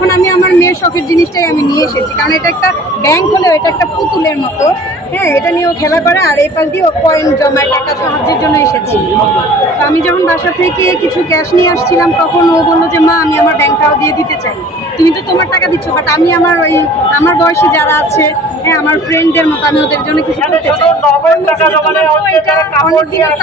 তখন আমি আমার মেয়ের শখের জিনিসটাই আমি নিয়ে এসেছি। কারণ এটা একটা ব্যাংক হলেও এটা একটা পুতুলের মতো। হ্যাঁ এটা নিয়েও খেলা করে আর এই পাশ দিয়ে ও কয়েন জমায় টাকা সাহায্যের জন্য এসেছি। তো আমি যখন বাসা থেকে কিছু ক্যাশ নিয়ে আসছিলাম, তখন ও বলল যে, মা, আমি আমার ব্যাংকটাও দিয়ে দিতে চাই। তুমি তো তোমার টাকা দিচ্ছ বাট আমি আমার ওই, আমার বয়সী যারা আছে হ্যাঁ আমার ফ্রেন্ডদের মতো আমি ওদের জন্য কিছু করতে চাই।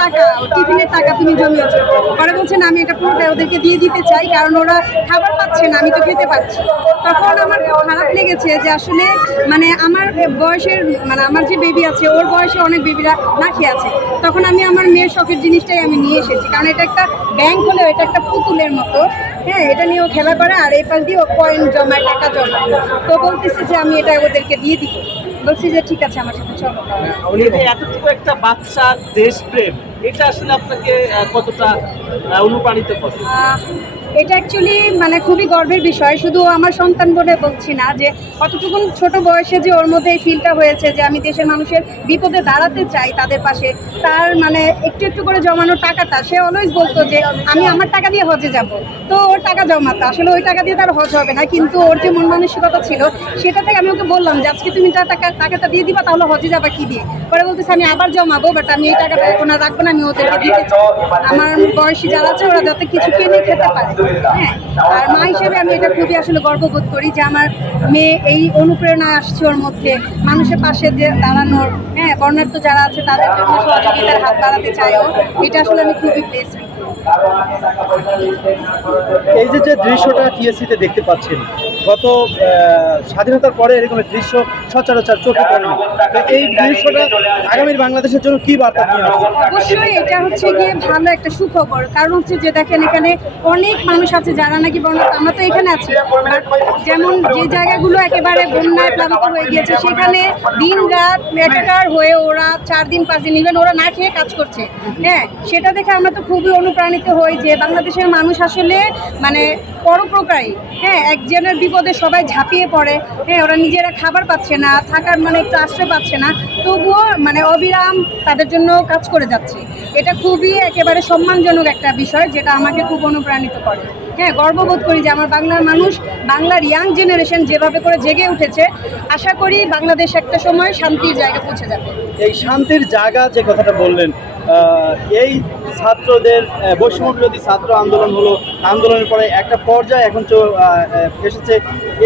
টাকা টিফিনের টাকা তুমি জমিয়েছো পরে বলছেন আমি এটা পুরোটাই ওদেরকে দিয়ে দিতে চাই কারণ ওরা খাবার পাচ্ছে না আমি তো খেতে পারছি। তখন আমার খারাপ লেগেছে যে আসলে মানে আমার বয়সের মানে আমার যে বেবি আছে ওর বয়সে অনেক বেবিরা না খেয়ে আছে। তখন আমি আমার মেয়ের শখের জিনিসটাই আমি নিয়ে এসেছি। কারণ এটা একটা ব্যাংক হলেও এটা একটা পুতুলের মতো। হ্যাঁ এটা নিয়েও খেলা করে আর এই পাশ দিয়ে ও কয়েন জমায় টাকা জমায়। তো বলতেছে যে আমি এটা ওদেরকে দিয়ে দিব। বলছি যে ঠিক আছে আমার সাথে চলো। এতটুকু একটা বাচ্চা দেশপ্রেম এটা আসলে আপনাকে কতটা অনুপ্রাণিত করে? এটা অ্যাকচুয়ালি মানে খুবই গর্বের বিষয়। শুধু আমার সন্তান বলে বলছি না যে কতটুকুন ছোট বয়সে যে ওর মধ্যে এই ফিলটা হয়েছে যে, আমি দেশের মানুষের বিপদে দাঁড়াতে চাই তাদের পাশে, তার মানে একটু একটু করে জমানো টাকাটা, সে অলওয়েজ বলতো যে, আমি আমার টাকা দিয়ে হজে যাব। তো ওর টাকা জমাতো। আসলে ওই টাকা দিয়ে তার হজ হবে না, কিন্তু ওর যে মন মানসিকতা ছিল, সেটা থেকে আমি ওকে বললাম যে, আজকে তুমি তার টাকা, টাকাটা দিয়ে দিবা, তাহলে হজে যাবা কি দিয়ে? পরে বলতেছে, আমি আবার জমাবো বাট আমি এই টাকাটা এখন আর রাখব না, আমি ওদেরকে দিতে আমার বয়সী যারা আছে, ওরা যাতে কিছু কিনে খেতে পারে। আর মা হিসেবে আমি এটা খুবই আসলে গর্ববোধ করি যে আমার মেয়ে এই অনুপ্রেরণা আসছে ওর মধ্যে। মানুষের পাশে যে দাঁড়ানোর হ্যাঁ বর্ণাঢ্য যারা আছে তাদের জন্য সহযোগিতার হাত বাড়াতে চাইও এটা আসলে আমি খুবই প্লেস এই যে যে দৃশ্যটা টিএসসিতে দেখতে পাচ্ছেন, গত স্বাধীনতার পরে এরকম দৃশ্য সচরাচর চোখে পড়েনি তো এই দৃশ্যটা আগামীর বাংলাদেশের জন্য কি বার্তা নিয়ে আসছে? অবশ্যই এটা হচ্ছে গিয়ে ভালো একটা সুখবর। কারণ হচ্ছে যে দেখেন, এখানে অনেক মানুষ আছে যারা নাকি বর্ণ আমরা তো এখানে আছি। যেমন যে জায়গাগুলো একেবারে বন্যায় প্লাবিত হয়ে গিয়েছে, সেখানে দিন রাত একাকার হয়ে ওরা চার দিন, পাঁচ দিন ইভেন ওরা না খেয়ে কাজ করছে। হ্যাঁ সেটা দেখে আমরা তো খুবই অনুপ্রাণিত হই যে বাংলাদেশের মানুষ আসলে মানে পরোপকারী। হ্যাঁ একজনের বিপদে সবাই ঝাঁপিয়ে পড়ে। হ্যাঁ ওরা নিজেরা খাবার পাচ্ছে না, থাকার মানে একটু আশ্রয় পাচ্ছে না। তবুও মানে অবিরাম তাদের জন্য কাজ করে যাচ্ছে। এটা খুবই একেবারে সম্মানজনক একটা বিষয় যেটা আমাকে খুব অনুপ্রাণিত করে। হ্যাঁ গর্ববোধ করি যে আমার বাংলার মানুষ, বাংলার ইয়াং জেনারেশন যেভাবে করে জেগে উঠেছে, আশা করি বাংলাদেশ একটা সময় শান্তির জায়গা পৌঁছে যাবে। এই শান্তির জায়গা যে কথাটা বললেন এই ছাত্রদের বৈষম্যবিরোধী বৈষম্য বিরোধী ছাত্র আন্দোলন হলো আন্দোলনের পরে একটা পর্যায়ে এখন এসেছে।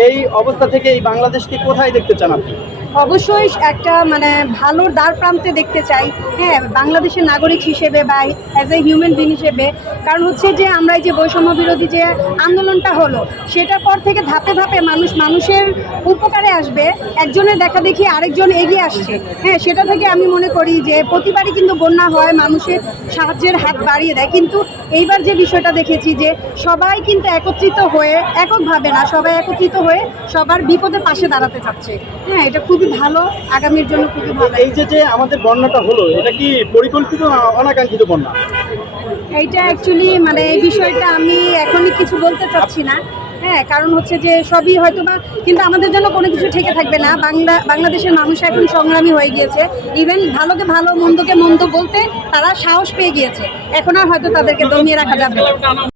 এই অবস্থা থেকে এই বাংলাদেশকে কোথায় দেখতে চান আপনি? অবশ্যই একটা মানে ভালোর দ্বার প্রান্তে দেখতে চাই। হ্যাঁ বাংলাদেশের নাগরিক হিসেবে বা অ্যাজ এ হিউম্যান বিং হিসেবে। কারণ হচ্ছে যে আমরা এই যে বৈষম্য বিরোধী যে আন্দোলনটা হলো, সেটার পর থেকে ধাপে ধাপে মানুষ মানুষের উপকারে আসবে। একজনের দেখা দেখি আরেকজন এগিয়ে আসছে। হ্যাঁ সেটা থেকে আমি মনে করি যে প্রতিবারই কিন্তু বন্যা হয়, মানুষের সাহায্যের হাত বাড়িয়ে দেয়। কিন্তু এইবার যে বিষয়টা দেখেছি যে সবাই কিন্তু একত্রিত হয়ে, এককভাবে না, সবাই একত্রিত হয়ে সবার বিপদে পাশে দাঁড়াতে চাচ্ছে। হ্যাঁ এটা খুবই ভালো আগামীর জন্য খুবই ভালো। এই যে যে আমাদের বন্যাটা হলো এটা কি পরিকল্পিত না অনাকাঙ্ক্ষিত বন্যা? এইটা অ্যাকচুয়ালি মানে এই বিষয়টা আমি এখনই কিছু বলতে চাচ্ছি না। হ্যাঁ কারণ হচ্ছে যে সবই হয়তো বা কিন্তু আমাদের জন্য কোনো কিছু ঠেকে থাকবে না। বাংলা বাংলাদেশের মানুষ এখন সংগ্রামী হয়ে গিয়েছে। ইভেন ভালোকে ভালো মন্দকে মন্দ বলতে তারা সাহস পেয়ে গিয়েছে। এখন আর হয়তো তাদেরকে দমিয়ে রাখা যাবে